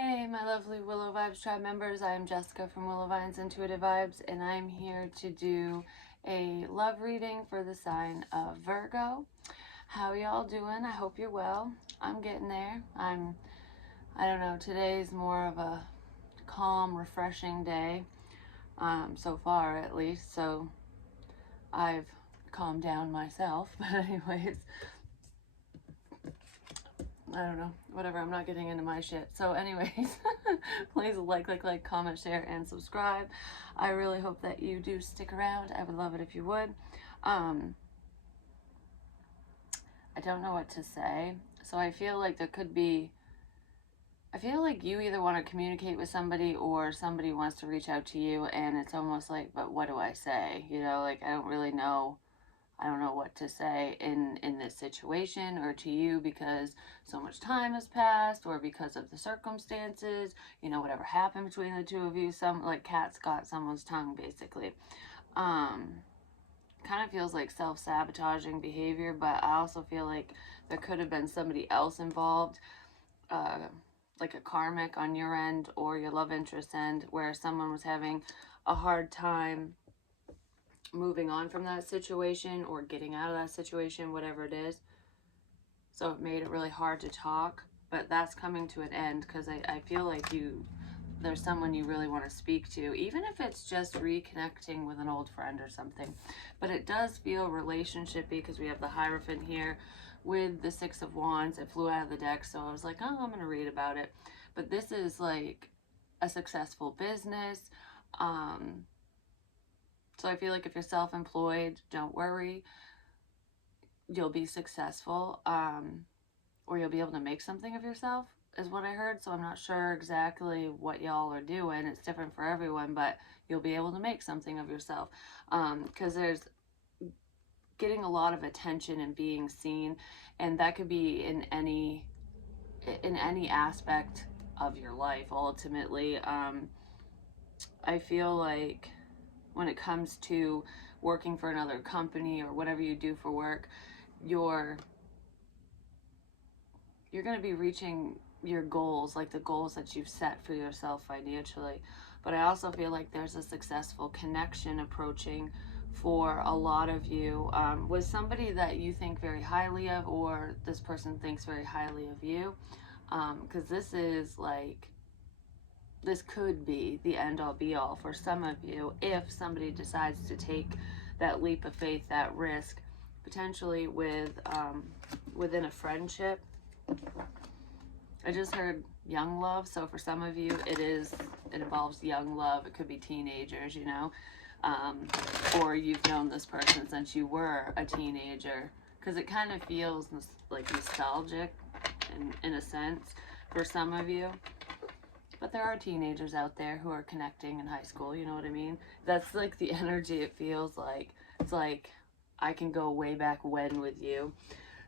Hey, my lovely Willow Vibes Tribe members. I am Jessica from Willow Vines Intuitive Vibes, and I'm here to do a love reading for the sign of Virgo. How y'all doing? I hope you're well. I'm getting there. I don't know, today's more of a calm, refreshing day, so far at least, so I've calmed down myself. But anyways, I don't know, whatever, I'm not getting into my shit. So anyways, please like, comment, share, and subscribe. I really hope that you do stick around. I would love it if you would. I don't know what to say. So I feel like I feel like you either want to communicate with somebody or somebody wants to reach out to you, and it's almost like, but what do I say? You know, like I don't really know. I don't know what to say in this situation or to you, because so much time has passed, or because of the circumstances, you know, whatever happened between the two of you. Some, like, cat's got someone's tongue, basically. um Kind of feels like self-sabotaging behavior, but I also feel like there could have been somebody else involved, uh like a karmic on your end or your love interest end, where someone was having a hard time moving on from that situation or getting out of that situation, whatever it is. So it made it really hard to talk, but that's coming to an end, because I feel like there's someone you really want to speak to, even if it's just reconnecting with an old friend or something. But it does feel relationshipy, because we have the Hierophant here with the Six of Wands. It flew out of the deck, so I was like, oh, I'm going to read about it. But this is like a successful business. So I feel like if you're self-employed, don't worry. You'll be successful, or you'll be able to make something of yourself, is what I heard. So I'm not sure exactly what y'all are doing. It's different for everyone, but you'll be able to make something of yourself, because there's getting a lot of attention and being seen, and that could be in any aspect of your life ultimately. I feel like when it comes to working for another company or whatever you do for work, you're going to be reaching your goals, like the goals that you've set for yourself financially. But I also feel like there's a successful connection approaching for a lot of you, with somebody that you think very highly of, or this person thinks very highly of you, because this could be the end all be all for some of you if somebody decides to take that leap of faith, that risk, potentially within a friendship. I just heard young love, so for some of you it involves young love. It could be teenagers, you know, or you've known this person since you were a teenager, because it kind of feels like nostalgic in a sense for some of you. But there are teenagers out there who are connecting in high school, you know what I mean? That's like the energy it feels like. It's like, I can go way back when with you.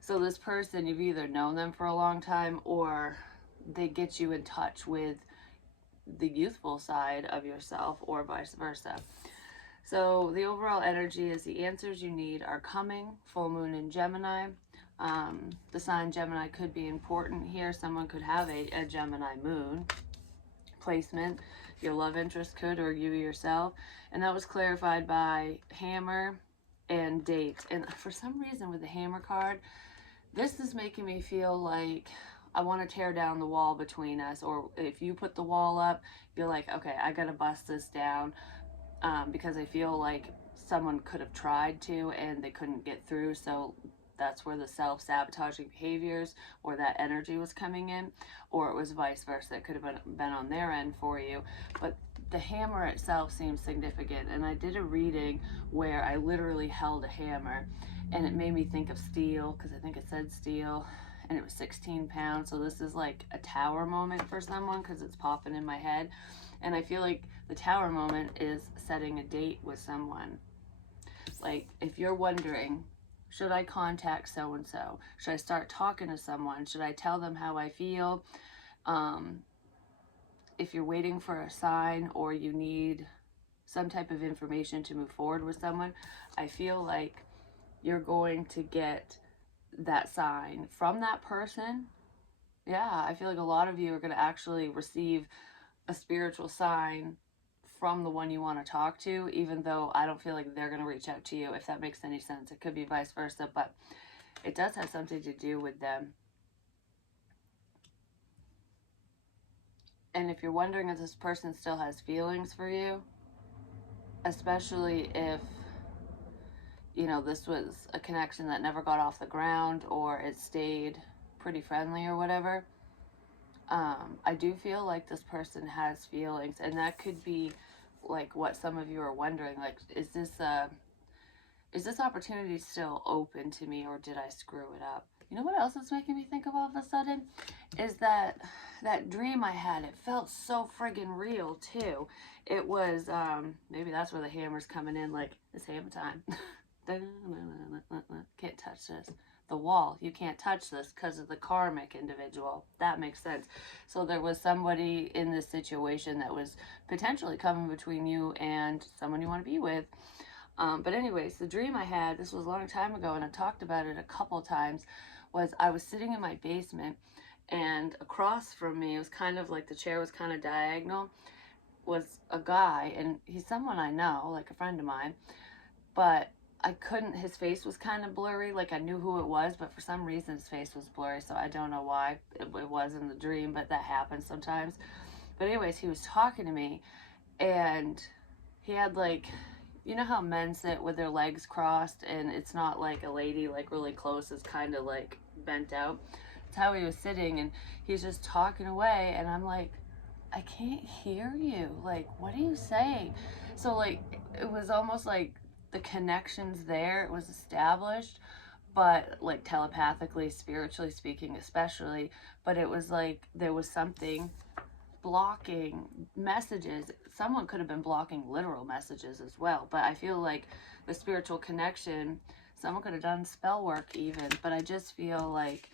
So this person, you've either known them for a long time, or they get you in touch with the youthful side of yourself, or vice versa. So the overall energy is the answers you need are coming. Full moon in Gemini. The sign Gemini could be important here. Someone could have a Gemini moon placement. Your love interest could, or you yourself. And that was clarified by hammer and date. And for some reason with the hammer card, this is making me feel like I want to tear down the wall between us. Or if you put the wall up, you're like, okay, I gotta bust this down, because I feel like someone could have tried to and they couldn't get through. So that's where the self-sabotaging behaviors or that energy was coming in, or it was vice versa. It could have been on their end for you. But the hammer itself seems significant, and I did a reading where I literally held a hammer, and it made me think of steel, because I think it said steel, and it was 16 pounds. So this is like a tower moment for someone, because it's popping in my head. And I feel like the tower moment is setting a date with someone. Like, if you're wondering, should I contact so-and-so? Should I start talking to someone? Should I tell them how I feel? If you're waiting for a sign, or you need some type of information to move forward with someone, I feel like you're going to get that sign from that person. Yeah, I feel like a lot of you are going to actually receive a spiritual sign from the one you want to talk to, even though I don't feel like they're going to reach out to you, if that makes any sense. It could be vice versa, but it does have something to do with them. And if you're wondering if this person still has feelings for you, especially if, you know, this was a connection that never got off the ground or it stayed pretty friendly or whatever, I do feel like this person has feelings, and that could be like what some of you are wondering, like, is this opportunity still open to me, or did I screw it up? You know what else is making me think of all of a sudden? Is that dream I had. It felt so friggin' real too. It was maybe that's where the hammer's coming in, like, it's hammer time. Can't touch this. The wall. You can't touch this because of the karmic individual. That makes sense. So there was somebody in this situation that was potentially coming between you and someone you want to be with. But anyways, the dream I had, this was a long time ago, and I talked about it a couple times, was I was sitting in my basement, and across from me, it was kind of like the chair was kind of diagonal, was a guy, and he's someone I know, like a friend of mine, but I couldn't, his face was kind of blurry, like I knew who it was, but for some reason his face was blurry, so I don't know why it was in the dream, but that happens sometimes. But anyways, he was talking to me, and he had, like, you know how men sit with their legs crossed and it's not like a lady like really close, it's kind of like bent out. That's how he was sitting, and he's just talking away, and I'm like, I can't hear you, like, what are you saying? So like it was almost like the connections there, it was established, but like telepathically, spiritually speaking especially, but it was like there was something blocking messages. Someone could have been blocking literal messages as well, but I feel like the spiritual connection, someone could have done spell work even, but I just feel like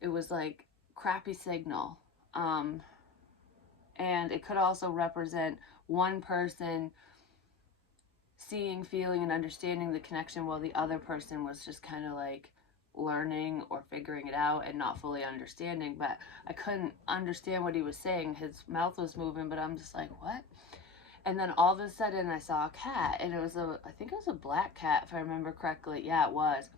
it was like crappy signal. Um, and it could also represent one person seeing, feeling, and understanding the connection while the other person was just kind of like learning or figuring it out and not fully understanding. But I couldn't understand what he was saying. His mouth was moving, but I'm just like, what? And then all of a sudden I saw a cat, and it was I think it was a black cat, if I remember correctly. Yeah, it was.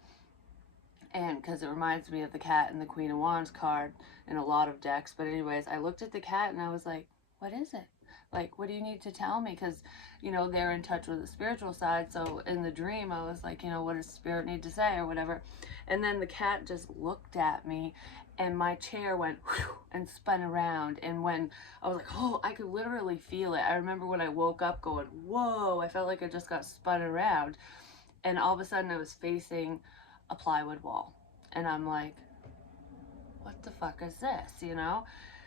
And because it reminds me of the cat in the Queen of Wands card in a lot of decks. But anyways, I looked at the cat and I was like, what is it? Like, what do you need to tell me? Because, you know, they're in touch with the spiritual side. So in the dream, I was like, you know, what does spirit need to say or whatever? And then the cat just looked at me, and my chair went whew, and spun around. And when I was like, oh, I could literally feel it. I remember when I woke up going, whoa, I felt like I just got spun around. And all of a sudden I was facing a plywood wall. And I'm like, what the fuck is this, you know?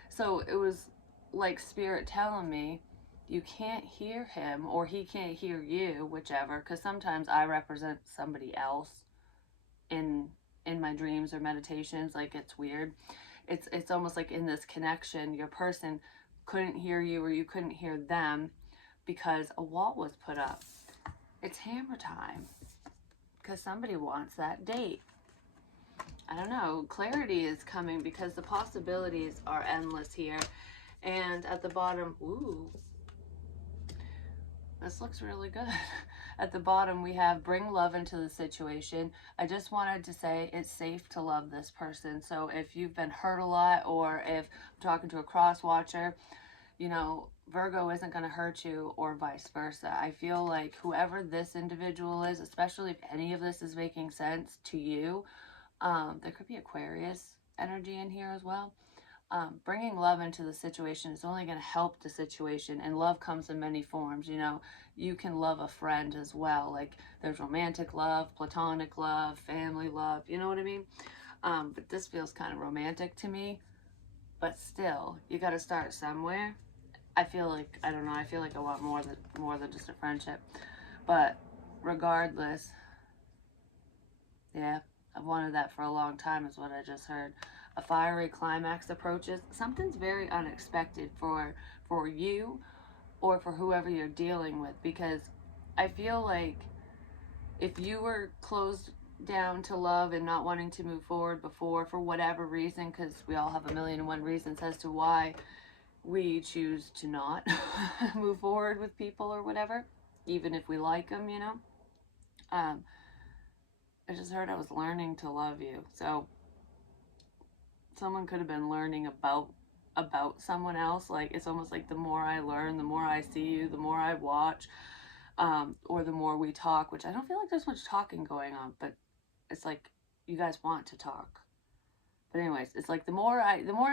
So it was like spirit telling me, you can't hear him, or he can't hear you, whichever, because sometimes I represent somebody else in my dreams or meditations. Like, it's weird. It's almost like in this connection, your person couldn't hear you or you couldn't hear them because a wall was put up. It's hammer time because somebody wants that date. I don't know, clarity is coming because the possibilities are endless here. And at the bottom, ooh, this looks really good. At the bottom, we have bring love into the situation. I just wanted to say it's safe to love this person. So if you've been hurt a lot, or if I'm talking to a cross watcher, you know, Virgo isn't going to hurt you, or vice versa. I feel like whoever this individual is, especially if any of this is making sense to you, there could be Aquarius energy in here as well. Bringing love into the situation is only going to help the situation, and love comes in many forms. You know, you can love a friend as well. Like, there's romantic love, platonic love, family love, you know what I mean? But this feels kind of romantic to me, but still, you got to start somewhere. I feel like, I don't know, I feel like I want more than just a friendship. But regardless, yeah, I've wanted that for a long time, is what I just heard. A fiery climax approaches. Something's very unexpected for you or for whoever you're dealing with, because I feel like if you were closed down to love and not wanting to move forward before, for whatever reason, because we all have a million and one reasons as to why we choose to not move forward with people or whatever, even if we like them, you know. Um, I just heard I was learning to love you. So someone could have been learning about someone else. Like, it's almost like the more I learn, the more I see you, the more I watch, or the more we talk, which I don't feel like there's much talking going on, but it's like you guys want to talk. But anyways, it's like the more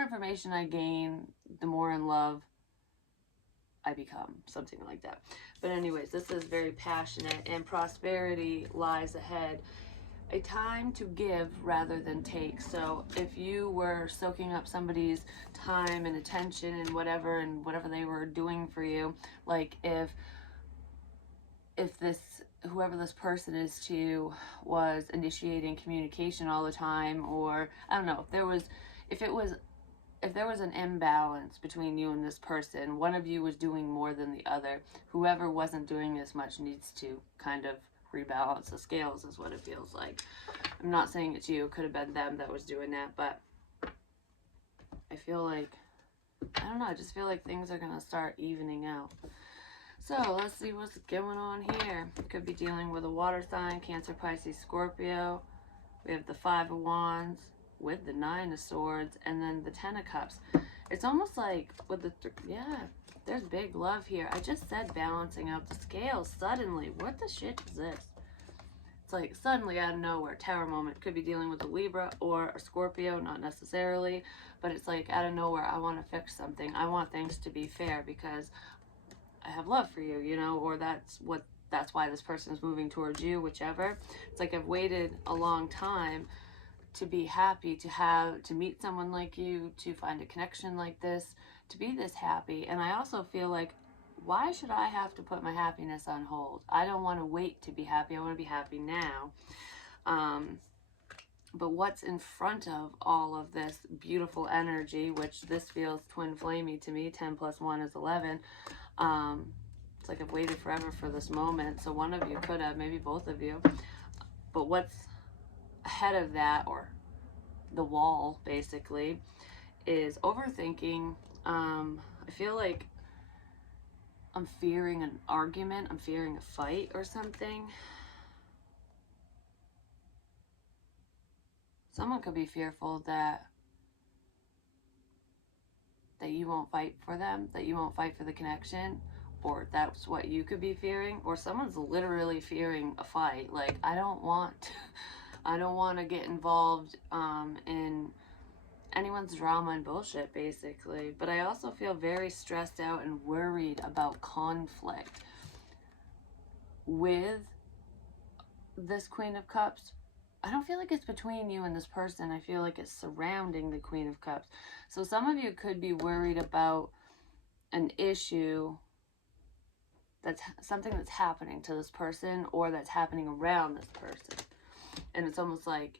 information I gain, the more in love I become, something like that. But anyways, this is very passionate, and prosperity lies ahead. A time to give rather than take. So if you were soaking up somebody's time and attention and whatever they were doing for you, like if this, whoever this person is to you, was initiating communication all the time, or I don't know, if there was an imbalance between you and this person, one of you was doing more than the other, whoever wasn't doing as much needs to kind of rebalance the scales, is what it feels like. I'm not saying it's you, it could have been them that was doing that, but I feel like, I don't know, I just feel like things are gonna start evening out. So let's see what's going on here. Could be dealing with a water sign, Cancer, Pisces, Scorpio. We have the Five of Wands with the Nine of Swords, and then the Ten of Cups. It's almost like with the, yeah, there's big love here. I just said balancing out the scales suddenly. What the shit is this? It's like suddenly out of nowhere, Tower moment. Could be dealing with a Libra or a Scorpio, not necessarily, but it's like out of nowhere, I want to fix something. I want things to be fair because I have love for you, you know, or that's why this person is moving towards you, whichever. It's like I've waited a long time to be happy, to meet someone like you, to find a connection like this, to be this happy. And I also feel like, why should I have to put my happiness on hold? I don't want to wait to be happy. I want to be happy now. But what's in front of all of this beautiful energy, which this feels twin flamey to me, 10 plus 1 is 11. It's like I've waited forever for this moment. So one of you could have, maybe both of you. But what's ahead of that, or the wall basically, is overthinking. I feel like I'm fearing an argument, I'm fearing a fight or something. Someone could be fearful that you won't fight for them, that you won't fight for the connection, or that's what you could be fearing, or someone's literally fearing a fight. Like, I don't want to get involved in anyone's drama and bullshit, basically. But I also feel very stressed out and worried about conflict with this Queen of Cups. I don't feel like it's between you and this person. I feel like it's surrounding the Queen of Cups. So some of you could be worried about an issue, that's something that's happening to this person, or that's happening around this person. And it's almost like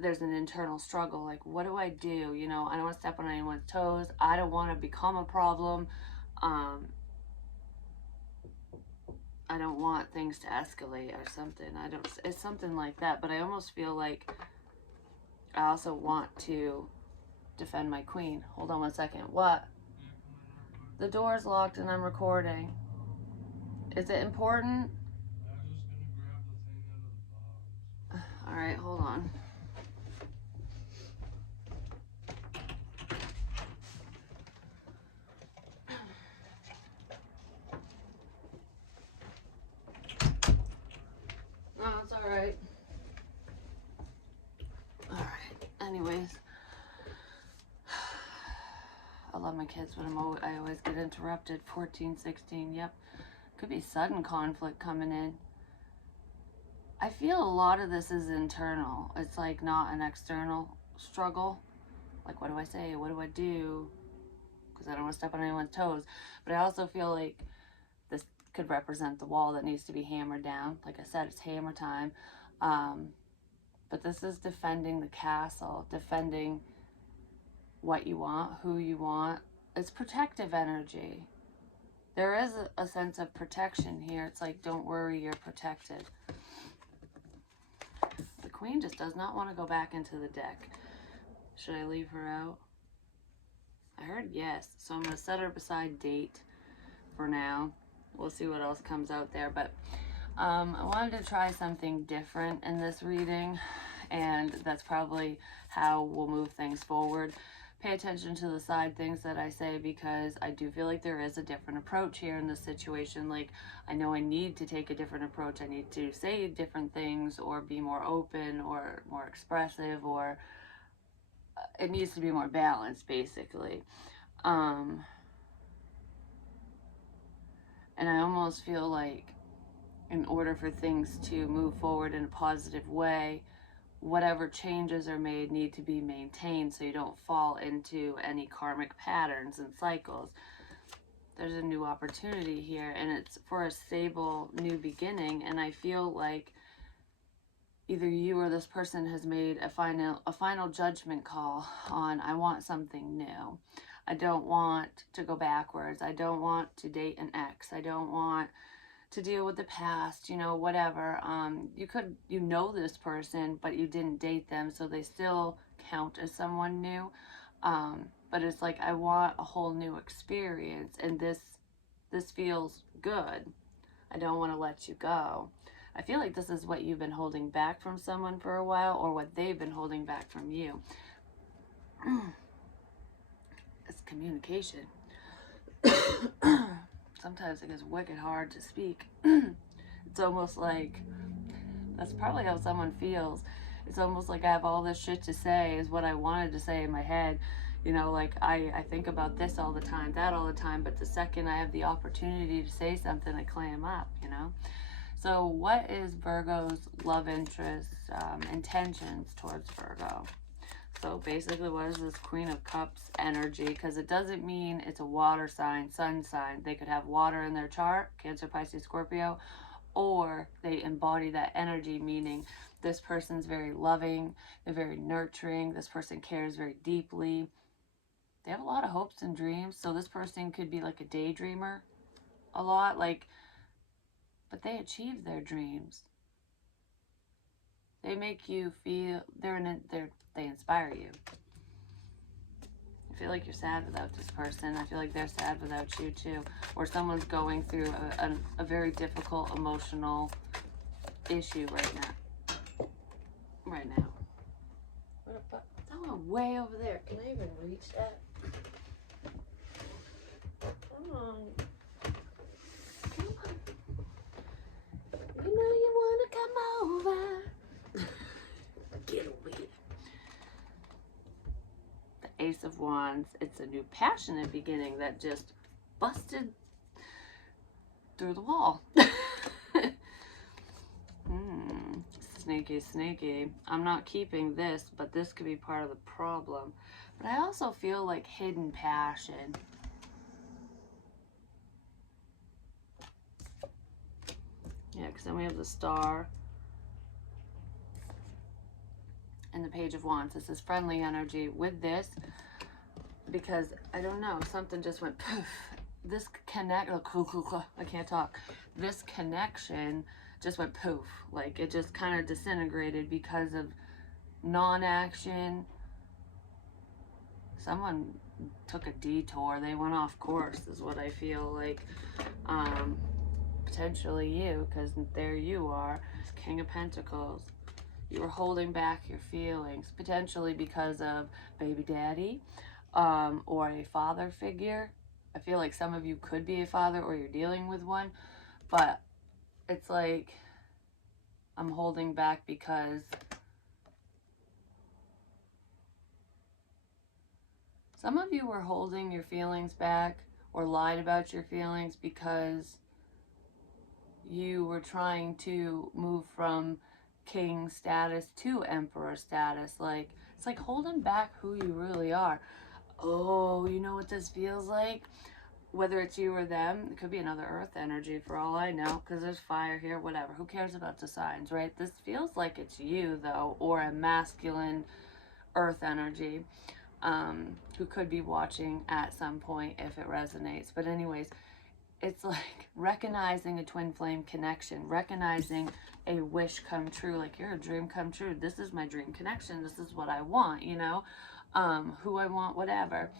there's an internal struggle, like, what do I do? You know, I don't want to step on anyone's toes. I don't want to become a problem. I don't want things to escalate or something. It's something like that. But I almost feel like I also want to defend my queen. Hold on one second. What? The door's locked and I'm recording. Is it important? All right, hold on. No, it's all right. All right. Anyways, I love my kids, but I always get interrupted. 14, 16. Yep. Could be sudden conflict coming in. I feel a lot of this is internal. It's like not an external struggle. Like, what do I say? What do I do? Because I don't want to step on anyone's toes. But I also feel like this could represent the wall that needs to be hammered down. Like I said, it's hammer time. But this is defending the castle, defending what you want, who you want. It's protective energy. There is a sense of protection here. It's like, don't worry, you're protected. The Queen just does not want to go back into the deck. Should I leave her out? I heard yes, so I'm going to set her beside date for now. We'll see what else comes out there, but I wanted to try something different in this reading, and that's probably how we'll move things forward. Pay attention to the side things that I say, because I do feel like there is a different approach here in this situation. Like, I know I need to take a different approach. I need to say different things, or be more open, or more expressive, or it needs to be more balanced, basically. And I almost feel like in order for things to move forward in a positive way, whatever changes are made need to be maintained so you don't fall into any karmic patterns and cycles. There's a new opportunity here, and it's for a stable new beginning, and I feel like either you or this person has made a final judgment call on, I want something new. I don't want to go backwards. I don't want to date an ex. I don't want to deal with the past, you know, whatever. You know this person, but you didn't date them, so they still count as someone new. But it's like, I want a whole new experience, and this feels good. I don't want to let you go. I feel like this is what you've been holding back from someone for a while, or what they've been holding back from you. It's communication. Sometimes it gets wicked hard to speak. It's almost like, that's probably how someone feels. It's almost like I have all this shit to say, is what I wanted to say in my head. You know, like, I think about this all the time, that all the time, but the second I have the opportunity to say something, I clam up, you know? So what is Virgo's love interest intentions towards Virgo? So basically, what is this Queen of Cups energy? Because it doesn't mean it's a water sign, sun sign. They could have water in their chart, Cancer, Pisces, Scorpio, or they embody that energy, meaning this person's very loving, they're very nurturing, this person cares very deeply. They have a lot of hopes and dreams, so this person could be like a daydreamer a lot, like, but they achieve their dreams. They make you feel, they inspire you. I feel like you're sad without this person. I feel like they're sad without you too. Or someone's going through a very difficult emotional issue right now. What about, that went way over there. Can I even reach that? Come on. Come on. You know you want to come over. Get away. The Ace of Wands. It's a new passionate beginning that just busted through the wall. Sneaky, sneaky. I'm not keeping this, but this could be part of the problem. But I also feel like hidden passion. Yeah, because then we have the Star and the Page of Wands. This is friendly energy with this, because I don't know, something just went poof. This I can't talk. This connection just went poof. Like, it just kind of disintegrated because of non-action. Someone took a detour. They went off course, is what I feel like. Potentially you, because there you are, King of Pentacles. You were holding back your feelings, potentially because of baby daddy, or a father figure. I feel like some of you could be a father, or you're dealing with one, but it's like, I'm holding back because some of you were holding your feelings back, or lied about your feelings, because you were trying to move from king status to emperor status. Like, it's like holding back who you really are. Oh, you know what this feels like? Whether it's you or them, it could be another earth energy for all I know, because there's fire here, whatever. Who cares about the signs, right? This feels like it's you, though, or a masculine earth energy, who could be watching at some point if it resonates. But anyways, it's like recognizing a twin flame connection, recognizing a wish come true, like you're a dream come true. This is my dream connection. This is what I want, you know, who I want, whatever.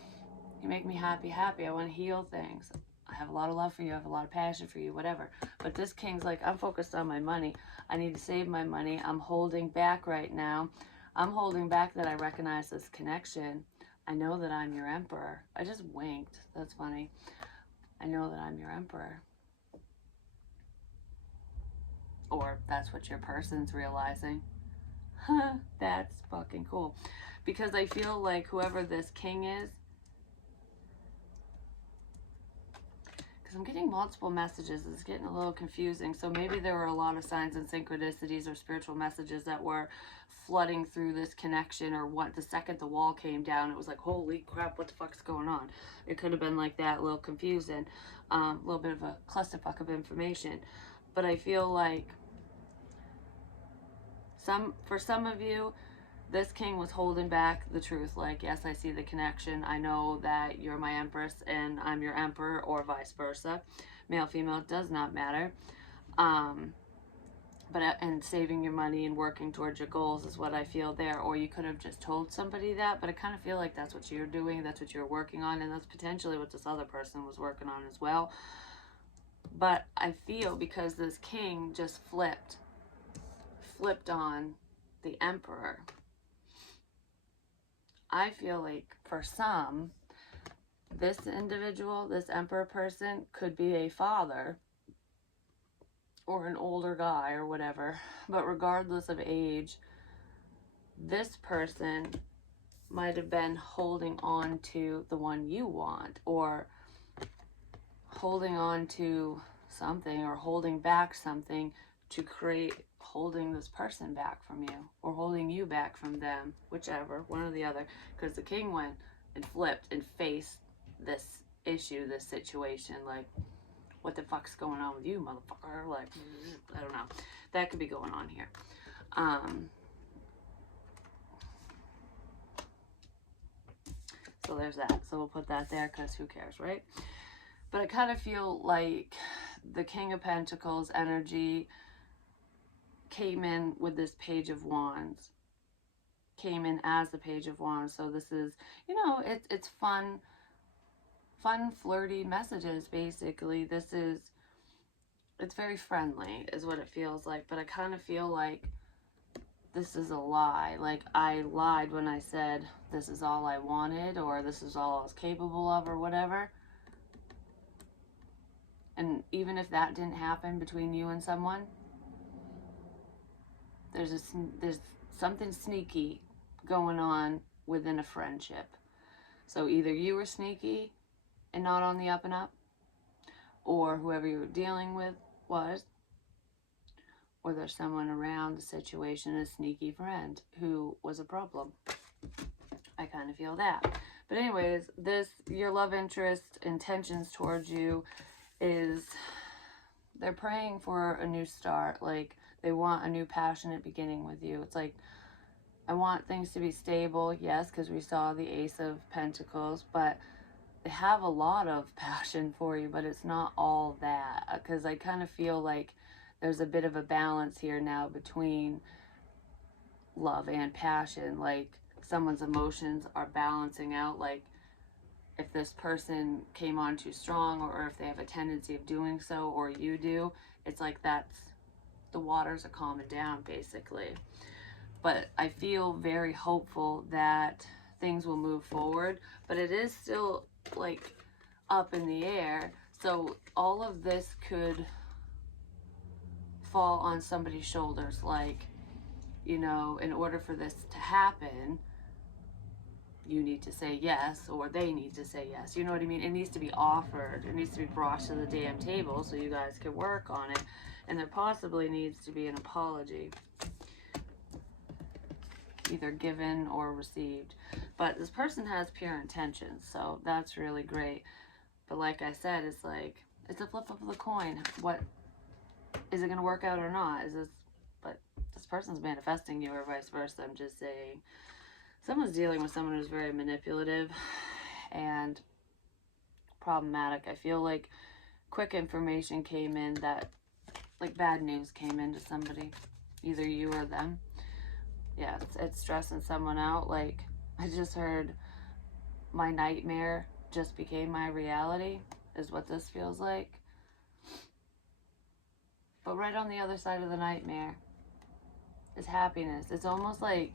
You make me happy, happy. I want to heal things. I have a lot of love for you. I have a lot of passion for you, whatever. But this king's like, I'm focused on my money. I need to save my money. I'm holding back right now. I'm holding back that I recognize this connection. I know that I'm your emperor. I just winked. That's funny. I know that I'm your emperor. Or that's what your person's realizing. That's fucking cool. Because I feel like whoever this king is, because I'm getting multiple messages, it's getting a little confusing. So maybe there were a lot of signs and synchronicities or spiritual messages that were flooding through this connection, or what, the second the wall came down, it was like, holy crap, what the fuck's going on? It could have been like that, a little confusing, a little bit of a clusterfuck of information. But I feel like for some of you, this king was holding back the truth. Like, yes, I see the connection. I know that you're my empress and I'm your emperor, or vice versa. Male, female, does not matter. And saving your money and working towards your goals is what I feel there. Or you could have just told somebody that, but I kind of feel like that's what you're doing, that's what you're working on, and that's potentially what this other person was working on as well. But I feel because this king just flipped on the emperor, I feel like for some, this individual, this emperor person, could be a father or an older guy or whatever. But regardless of age, this person might have been holding on to the one you want, or holding on to something, or holding back something to create, holding this person back from you, or holding you back from them, whichever, one or the other. Because the king went and flipped and faced this issue, this situation, like, what the fuck's going on with you, motherfucker? Like, I don't know. That could be going on here. So there's that. So we'll put that there because who cares, right? But I kind of feel like the King of Pentacles energy came in with this Page of Wands. Came in as the Page of Wands. So this is, you know, it's fun, flirty messages, basically. It's very friendly, is what it feels like. But I kind of feel like this is a lie. Like, I lied when I said this is all I wanted, or this is all I was capable of, or whatever. And even if that didn't happen between you and someone, there's something sneaky going on within a friendship. So either you were sneaky and not on the up and up, or whoever you were dealing with was, or there's someone around the situation, a sneaky friend who was a problem. I kind of feel that. But anyways, your love interest intentions towards you is, they're praying for a new start. Like, they want a new passionate beginning with you. It's like, I want things to be stable, yes, because we saw the Ace of Pentacles, but they have a lot of passion for you, but it's not all that. Because I kind of feel like there's a bit of a balance here now between love and passion. Like, someone's emotions are balancing out. Like, if this person came on too strong, or if they have a tendency of doing so, or you do, it's like the waters are calming down, basically. But I feel very hopeful that things will move forward, but it is still, like, up in the air. So all of this could fall on somebody's shoulders. Like, you know, in order for this to happen, you need to say yes, or they need to say yes. You know what I mean? It needs to be offered. It needs to be brought to the damn table so you guys can work on it. And there possibly needs to be an apology, either given or received. But this person has pure intentions, so that's really great. But like I said, it's like, it's a flip of the coin. What is it going to work out or not? But this person's manifesting you, or vice versa. I'm just saying, someone's dealing with someone who's very manipulative and problematic. I feel like quick information came in that, like, bad news came into somebody, either you or them. Yeah, it's stressing someone out. Like, I just heard my nightmare just became my reality, is what this feels like. But right on the other side of the nightmare is happiness. It's almost like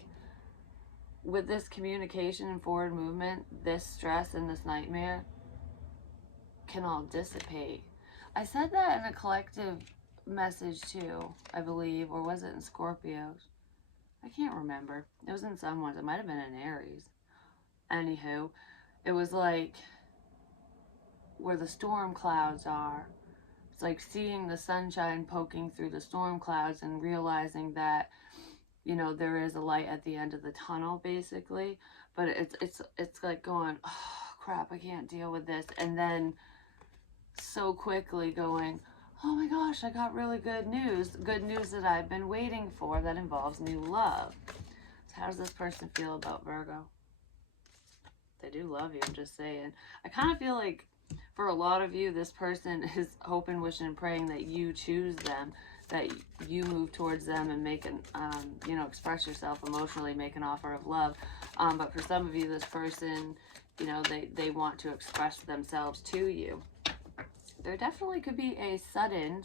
with this communication and forward movement, this stress and this nightmare can all dissipate. I said that in a collective message too, I believe, or was it in Scorpios? I can't remember. It was in someone's. It might have been in Aries. Anywho, it was like where the storm clouds are. It's like seeing the sunshine poking through the storm clouds and realizing that, you know, there is a light at the end of the tunnel, basically. But it's like going, oh crap, I can't deal with this, and then so quickly going, oh my gosh, I got really good news that I've been waiting for, that involves new love. So how does this person feel about Virgo? They do love you, I'm just saying. I kind of feel like for a lot of you, this person is hoping, wishing, and praying that you choose them, that you move towards them and make an, you know, express yourself emotionally, make an offer of love. But for some of you, this person, you know, they want to express themselves to you. There definitely could be a sudden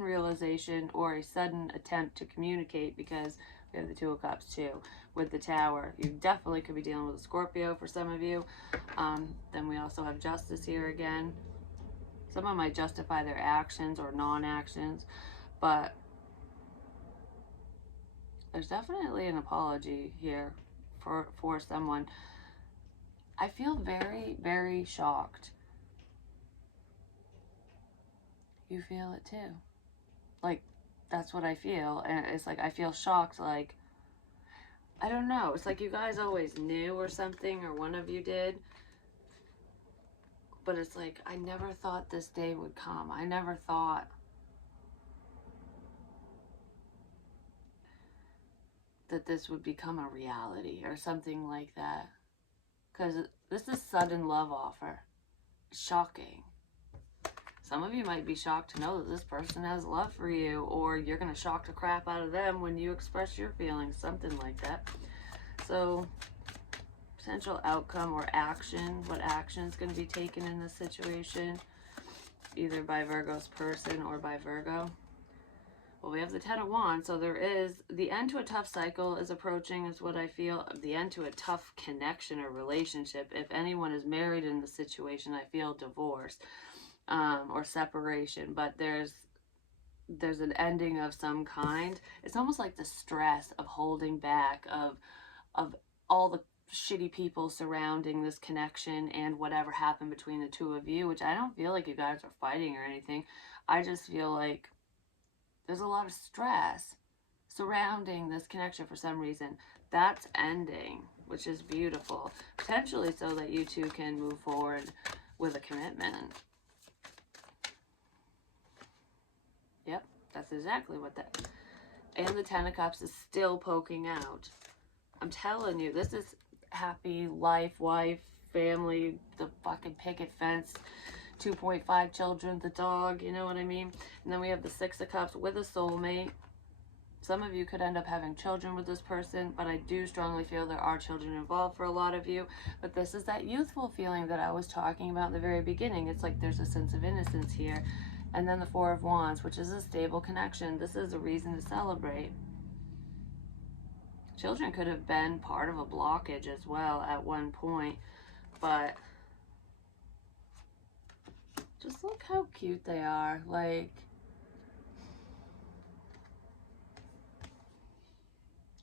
realization or a sudden attempt to communicate, because we have the Two of Cups too with the Tower. You definitely could be dealing with a Scorpio for some of you. Then we also have Justice here again. Someone might justify their actions or non-actions, but there's definitely an apology here for someone. I feel very, very shocked. You feel it too. Like, that's what I feel. And it's like, I feel shocked. Like, I don't know. It's like you guys always knew or something, or one of you did. But it's like, I never thought this day would come. I never thought that this would become a reality or something like that. Because this is sudden love offer. Shocking. Some of you might be shocked to know that this person has love for you, or you're going to shock the crap out of them when you express your feelings, something like that. So, potential outcome or action, what action is going to be taken in this situation, either by Virgo's person or by Virgo. Well, we have the Ten of Wands, so there is the end to a tough cycle is approaching, is what I feel. The end to a tough connection or relationship. If anyone is married in the situation, I feel divorce. Or separation, but there's an ending of some kind. It's almost like the stress of holding back, of all the shitty people surrounding this connection and whatever happened between the two of you, which I don't feel like you guys are fighting or anything. I just feel like there's a lot of stress surrounding this connection for some reason. That's ending, which is beautiful, potentially so that you two can move forward with a commitment. Yep, that's exactly what that... And the Ten of Cups is still poking out. I'm telling you, this is happy life, wife, family, the fucking picket fence, 2.5 children, the dog, you know what I mean? And then we have the Six of Cups with a soulmate. Some of you could end up having children with this person, but I do strongly feel there are children involved for a lot of you. But this is that youthful feeling that I was talking about in the very beginning. It's like there's a sense of innocence here. And then the Four of Wands, which is a stable connection. This is a reason to celebrate. Children could have been part of a blockage as well at one point. But just look how cute they are. Like,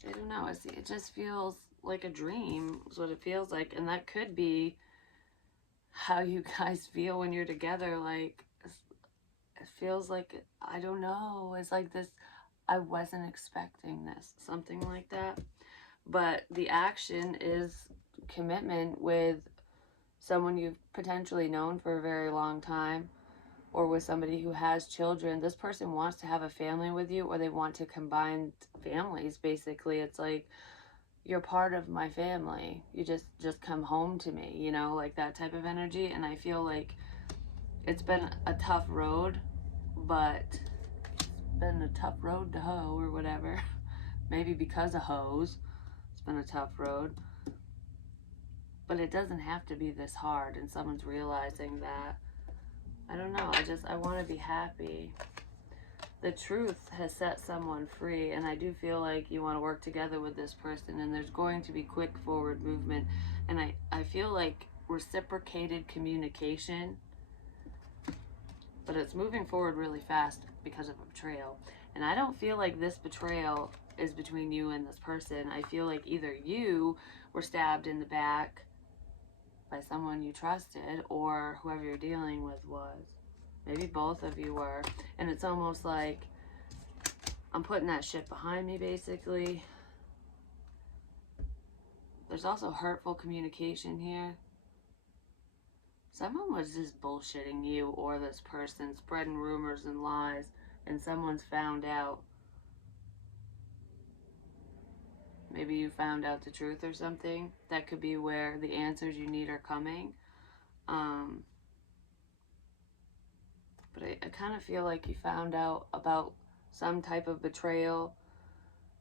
I don't know. It just feels like a dream is what it feels like. And that could be how you guys feel when you're together. Like, it feels like, I don't know, it's like this, I wasn't expecting this, something like that. But the action is commitment with someone you've potentially known for a very long time, or with somebody who has children. This person wants to have a family with you, or they want to combine families, basically. It's like, you're part of my family, you just come home to me, you know, like that type of energy. And I feel like It's been a tough road, but it's been a tough road to hoe or whatever. Maybe because of hoes, it's been a tough road. But it doesn't have to be this hard, and someone's realizing that. I don't know, I want to be happy. The truth has set someone free, and I do feel like you want to work together with this person, and there's going to be quick forward movement. And I feel like reciprocated communication, but it's moving forward really fast because of a betrayal. And I don't feel like this betrayal is between you and this person. I feel like either you were stabbed in the back by someone you trusted, or whoever you're dealing with was. Maybe both of you were. And it's almost like I'm putting that shit behind me, basically. There's also hurtful communication here. Someone was just bullshitting you or this person, spreading rumors and lies, and someone's found out. Maybe you found out the truth or something. That could be where the answers you need are coming. But I kind of feel like you found out about some type of betrayal,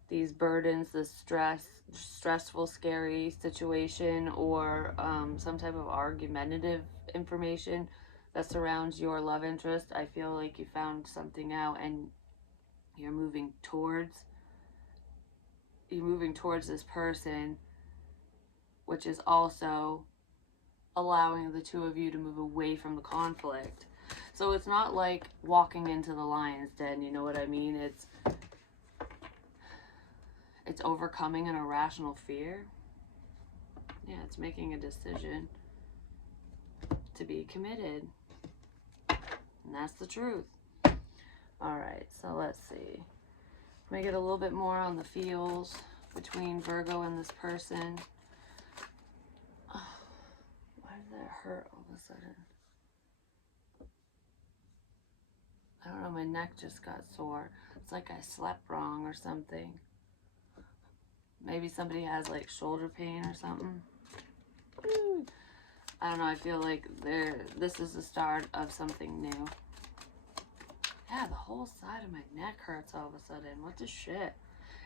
these burdens, this stressful, scary situation, or some type of argumentative information that surrounds your love interest. I feel like you found something out, and you're moving towards this person, which is also allowing the two of you to move away from the conflict. So it's not like walking into the lion's den, you know what I mean? It's overcoming an irrational fear. Yeah, it's making a decision to be committed. And that's the truth. Alright, so let's see. Let me get a little bit more on the feels between Virgo and this person. Oh, why did that hurt all of a sudden? I don't know, my neck just got sore. It's like I slept wrong or something. Maybe somebody has like shoulder pain or something. I don't know, I feel like this is the start of something new. Yeah, the whole side of my neck hurts all of a sudden. What the shit?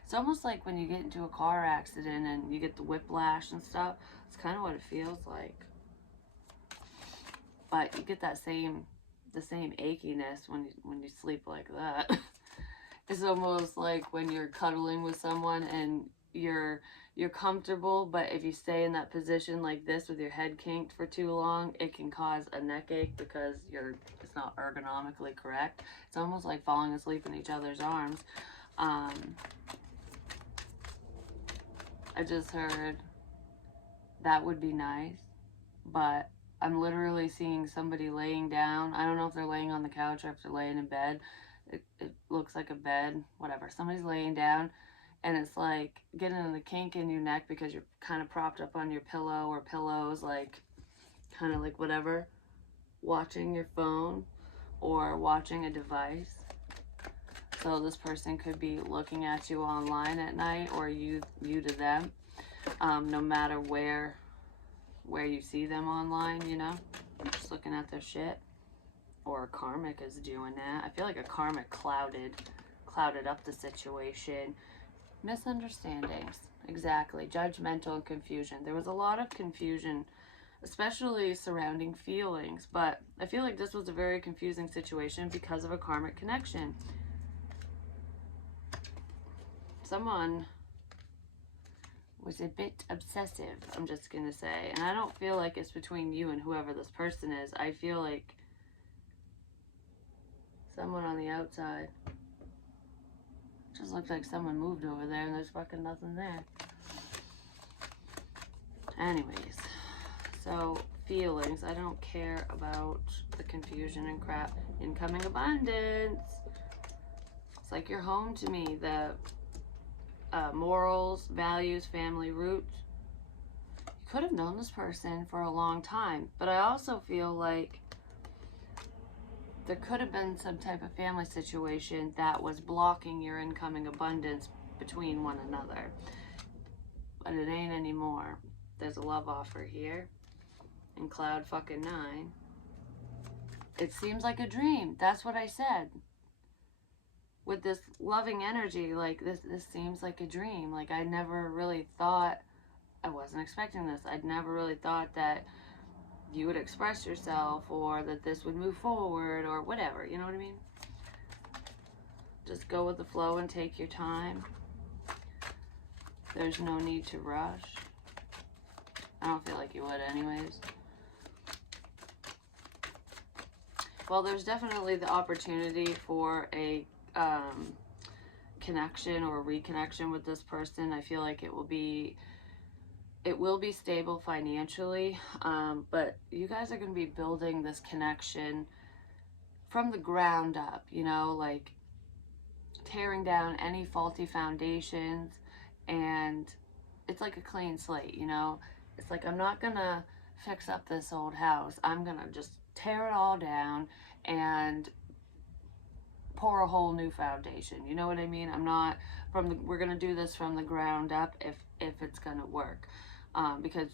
It's almost like when you get into a car accident and you get the whiplash and stuff. It's kind of what it feels like. But you get the same achiness when you sleep like that. It's almost like when you're cuddling with someone and you're comfortable, but if you stay in that position like this with your head kinked for too long, it can cause a neck ache because it's not ergonomically correct. It's almost like falling asleep in each other's arms. I just heard that would be nice, but I'm literally seeing somebody laying down. I don't know if they're laying on the couch or if they're laying in bed. It looks like a bed, whatever. Somebody's laying down, and it's like getting a kink in your neck because you're kind of propped up on your pillow or pillows, like kind of like whatever, watching your phone or watching a device. So this person could be looking at you online at night, or you to them, no matter where you see them online, you know, just looking at their shit. Or a karmic is doing that. I feel like a karmic clouded up the situation. Misunderstandings, exactly. Judgmental and confusion. There was a lot of confusion, especially surrounding feelings, but I feel like this was a very confusing situation because of a karmic connection. Someone was a bit obsessive, I'm just gonna say, and I don't feel like it's between you and whoever this person is. I feel like someone on the outside. Just looks like someone moved over there and there's fucking nothing there. Anyways, so feelings. I don't care about the confusion and crap. Incoming abundance. It's like you're home to me. The morals, values, family roots. You could have known this person for a long time, but I also feel like there could have been some type of family situation that was blocking your incoming abundance between one another. But it ain't anymore. There's a love offer here. In cloud fucking 9. it seems like a dream. That's what I said. With this loving energy, like this seems like a dream. Like I never really thought, I wasn't expecting this. I'd never really thought that you would express yourself or that this would move forward or whatever. You know what I mean? Just go with the flow and take your time. There's no need to rush. I don't feel like you would anyways. Well, there's definitely the opportunity for a connection or reconnection with this person. I feel like it will be stable financially, but you guys are going to be building this connection from the ground up, you know, like tearing down any faulty foundations, and it's like a clean slate, you know. It's like, I'm not gonna fix up this old house. I'm gonna just tear it all down and pour a whole new foundation. You know what I mean? I'm not we're gonna do this from the ground up if it's gonna work, because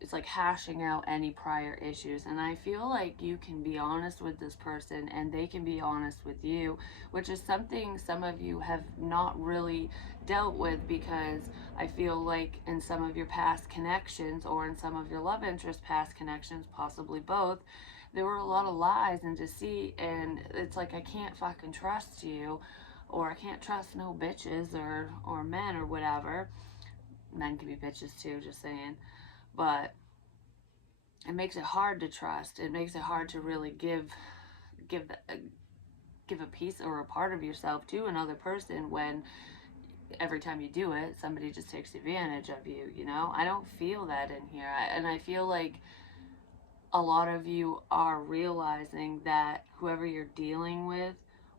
it's like hashing out any prior issues. And I feel like you can be honest with this person and they can be honest with you, which is something some of you have not really dealt with, because I feel like in some of your past connections or in some of your love interest past connections, possibly both, there were a lot of lies and deceit, and it's like, I can't fucking trust you, or I can't trust no bitches or men or whatever. Men can be bitches too, just saying. But it makes it hard to trust. It makes it hard to really give a piece or a part of yourself to another person, when every time you do it, somebody just takes advantage of you, you know? I don't feel that in here. And I feel like a lot of you are realizing that whoever you're dealing with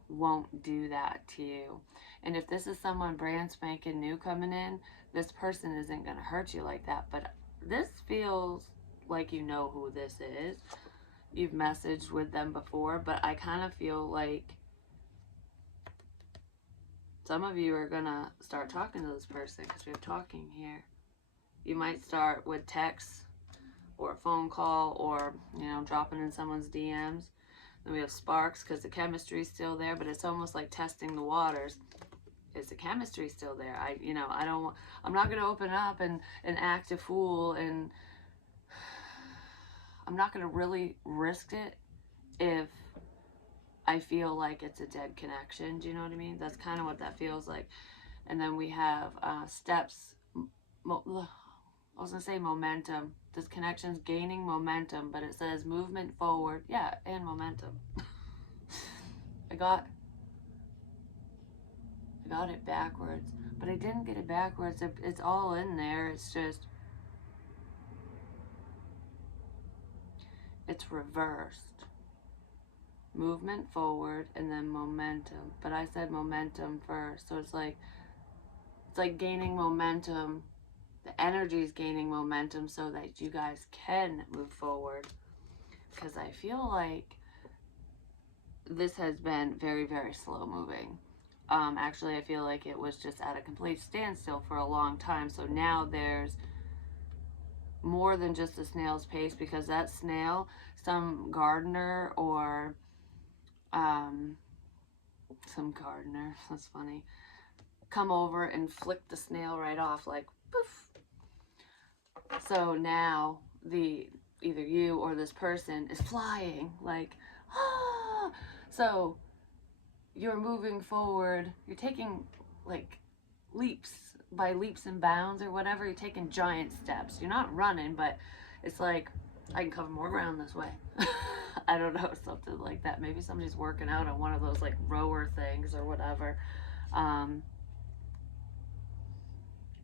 won't do that to you. And if this is someone brand spanking new coming in, this person isn't going to hurt you like that. But this feels like you know who this is. You've messaged with them before, but I kind of feel like some of you are going to start talking to this person, because we have talking here. You might start with texts or a phone call, or, you know, dropping in someone's DMs. Then we have sparks, because the chemistry's still there, but it's almost like testing the waters. Is the chemistry still there? I'm not going to open up and act a fool, and I'm not going to really risk it if I feel like it's a dead connection. Do you know what I mean? That's kind of what that feels like. And then we have steps. I was going to say momentum. This connection's gaining momentum, but it says movement forward. Yeah, and momentum. I got it backwards, but I didn't get it backwards. It's all in there. It's just, it's reversed. Movement forward and then momentum. But I said momentum first. So it's like gaining momentum. The energy is gaining momentum so that you guys can move forward. Because I feel like this has been very, very slow moving. Actually, I feel like it was just at a complete standstill for a long time. So now there's more than just a snail's pace, because that snail, some gardener or that's funny, come over and flick the snail right off, like poof. So now either you or this person is flying, like, ah. So you're moving forward, you're taking like leaps and bounds or whatever. You're taking giant steps. You're not running, but it's like, I can cover more ground this way. I don't know, something like that. Maybe somebody's working out on one of those like rower things or whatever. Row,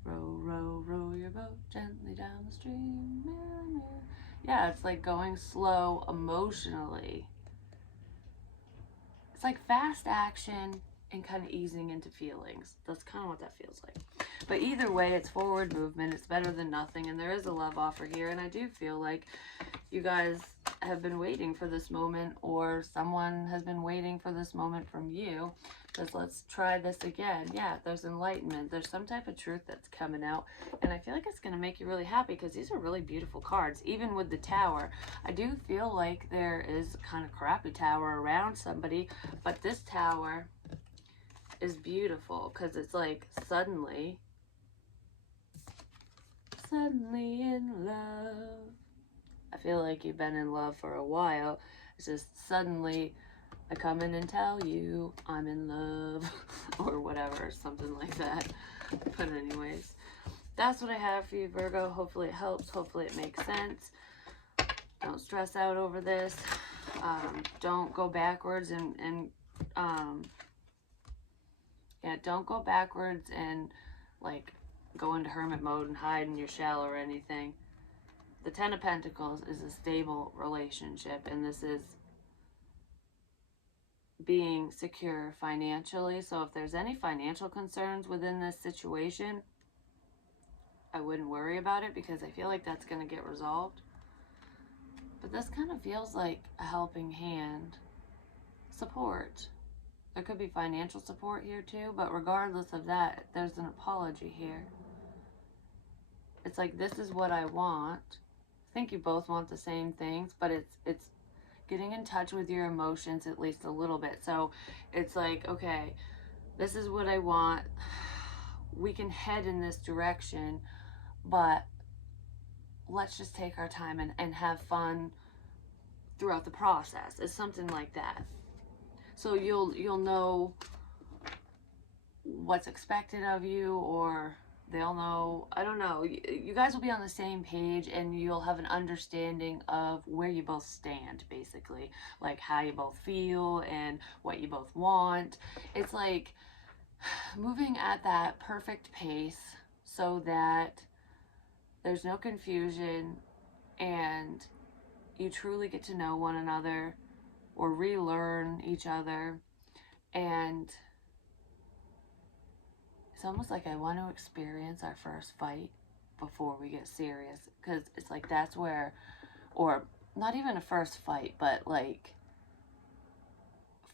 row, row your boat gently down the stream. Mirror, mirror. Yeah, it's like going slow emotionally. It's like fast action and kind of easing into feelings. That's kind of what that feels like. But either way, it's forward movement. It's better than nothing. And there is a love offer here. And I do feel like you guys have been waiting for this moment, or someone has been waiting for this moment from you. Because let's try this again. Yeah, there's enlightenment. There's some type of truth that's coming out. And I feel like it's going to make you really happy because these are really beautiful cards. Even with the tower, I do feel like there is kind of crappy tower around somebody. But this tower is beautiful because it's like suddenly in love. I feel like you've been in love for a while. It's just suddenly I come in and tell you I'm in love or whatever, something like that. But anyways, that's what I have for you, Virgo. Hopefully it helps. Hopefully it makes sense. Don't stress out over this. Don't go backwards and yeah, don't go backwards and like go into hermit mode and hide in your shell or anything. The Ten of Pentacles is a stable relationship, and this is being secure financially. So if there's any financial concerns within this situation, I wouldn't worry about it because I feel like that's going to get resolved. But this kind of feels like a helping hand. Support. There could be financial support here too, but regardless of that, there's an apology here. It's like, this is what I want. I think you both want the same things, but it's getting in touch with your emotions at least a little bit. So it's like, okay, this is what I want. We can head in this direction, but let's just take our time and have fun throughout the process. It's something like that. So you'll know what's expected of you, or they'll know. I don't know. You guys will be on the same page, and you'll have an understanding of where you both stand, basically. Like how you both feel and what you both want. It's like moving at that perfect pace so that there's no confusion and you truly get to know one another or relearn each other. And it's almost like I want to experience our first fight before we get serious, because it's like that's where, or not even a first fight, but like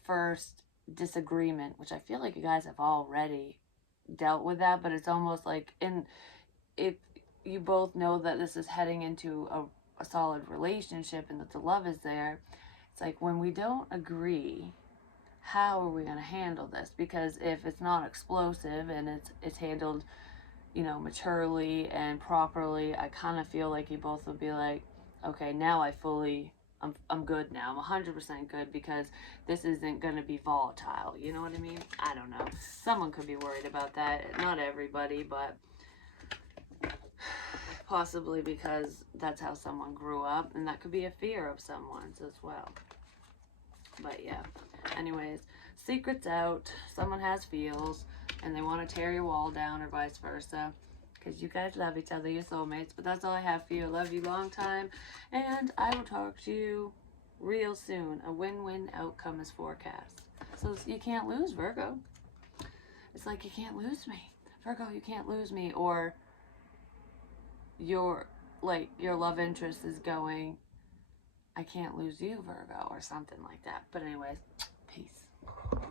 first disagreement, which I feel like you guys have already dealt with that, but it's almost like, if you both know that this is heading into a solid relationship and that the love is there, it's like when we don't agree, how are we going to handle this? Because if it's not explosive and it's handled, you know, maturely and properly, I kind of feel like you both would be like, okay, now I'm good now. I'm 100% good because this isn't going to be volatile. You know what I mean? I don't know. Someone could be worried about that. Not everybody, but possibly because that's how someone grew up, and that could be a fear of someone's as well. But yeah, anyways, secrets out. Someone has feels and they want to tear your wall down, or vice versa, because you guys love each other, you're soulmates. But that's all I have for you. Love you long time, and I will talk to you real soon. A win-win outcome is forecast. So you can't lose, Virgo. It's like, you can't lose me, Virgo. You can't lose me. Or your love interest is going, I can't lose you, Virgo, or something like that. But anyways, peace.